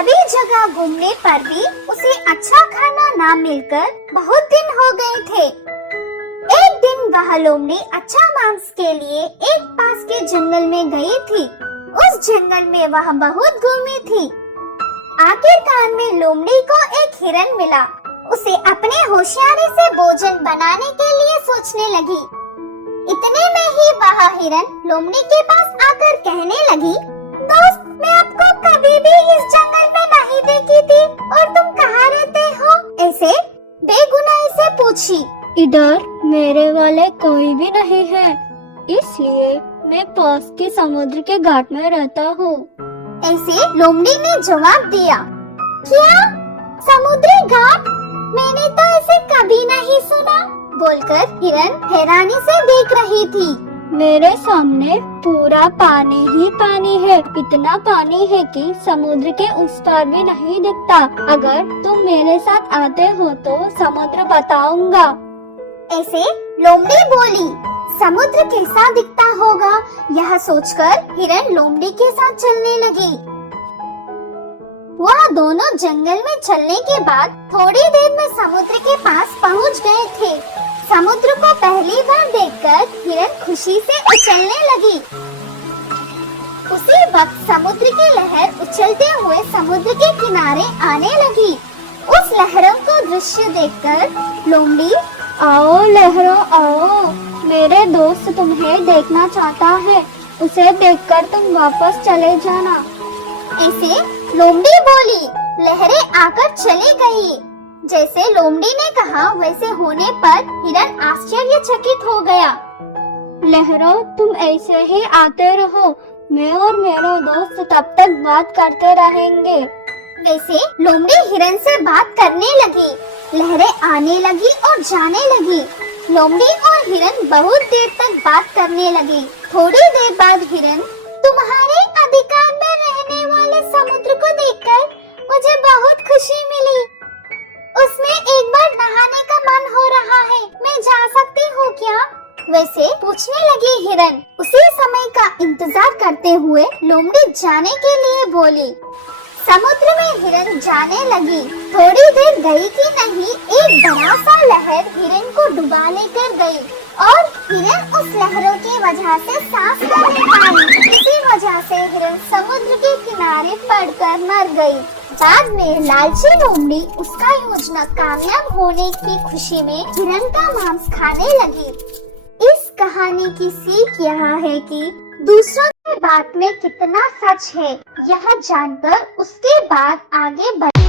सभी जगह घूमने पर भी उसे अच्छा खाना ना मिलकर बहुत दिन हो गए थे। एक दिन वह लोमड़ी अच्छा मांस के लिए एक पास के जंगल में गई थी। उस जंगल में वह बहुत घूमी थी। आखिरकार में लोमड़ी को एक हिरन मिला। उसे अपने होशियारी से भोजन बनाने के लिए सोचने लगी। इतने में ही वह हिरन लोमड़ी के पास आकर कहने लगी, दोस्त, मैं आपको कभी भी इस जंगल में नहीं देखी थी और तुम कहाँ रहते हो? ऐसे बेगुनाही से पूछी। इधर मेरे वाले कोई भी नहीं है, इसलिए मैं पास के समुद्र के घाट में रहता हूँ। ऐसे लोमड़ी ने जवाब दिया। क्या? समुद्री घाट? मैंने तो इसे कभी नहीं सुना। बोलकर हिरन हैरानी से देख रही थी। मेरे सामने पूरा पानी ही पानी है। इतना पानी है कि समुद्र के उस पार भी नहीं दिखता। अगर तुम मेरे साथ आते हो तो समुद्र बताऊंगा। ऐसे लोमड़ी बोली। समुद्र कैसा दिखता होगा, यह सोचकर हिरन लोमड़ी के साथ चलने लगी। वह दोनों जंगल में चलने के बाद थोड़ी देर में समुद्र के पास पहुंच गए थे। समुद्र को पहली बार देखकर हिरन खुशी से उछलने लगी। उसी वक्त समुद्र की लहर उछलते हुए समुद्र के किनारे आने लगी। उस लहरों को दृश्य देखकर लोमड़ी, आओ लहरों आओ, मेरे दोस्त तुम्हें देखना चाहता है, उसे देखकर तुम वापस चले जाना। ऐसे लोमड़ी बोली। लहरें आकर चली गई। जैसे लोमड़ी ने कहा वैसे होने पर हिरन आश्चर्यचकित हो गया। लहरों, तुम ऐसे ही आते रहो, मैं और मेरा दोस्त तब तक बात करते रहेंगे। वैसे लोमड़ी हिरन से बात करने लगी। लहरें आने लगी और जाने लगी। लोमड़ी और हिरन बहुत देर तक बात करने लगी। थोड़ी देर बाद हिरन, तुम्हारे अधिकार में रहने वाले समुद्र को देखकर मुझे बहुत खुशी मिली। उसमें एक बार नहाने का मन हो रहा है, मैं जा सकती हूँ क्या? वैसे पूछने लगी हिरन। उसी समय का इंतजार करते हुए लोमड़ी जाने के लिए बोली। समुद्र में हिरन जाने लगी। थोड़ी देर गई कि नहीं, एक बड़ा सा लहर हिरन को डुबा लेकर गई और हिरन उस लहरों की वजह से सांस नहीं पाई। इसी वजह से हिरन समुद्र के किनारे पड़कर मर गई। बाद में लालची लोमड़ी उसका योजना कामयाब होने की खुशी में हिरन का मांस खाने लगी। इस कहानी की सीख यह है कि दूसरों की बात में कितना सच है, यह जानकर उसके बाद आगे बढ़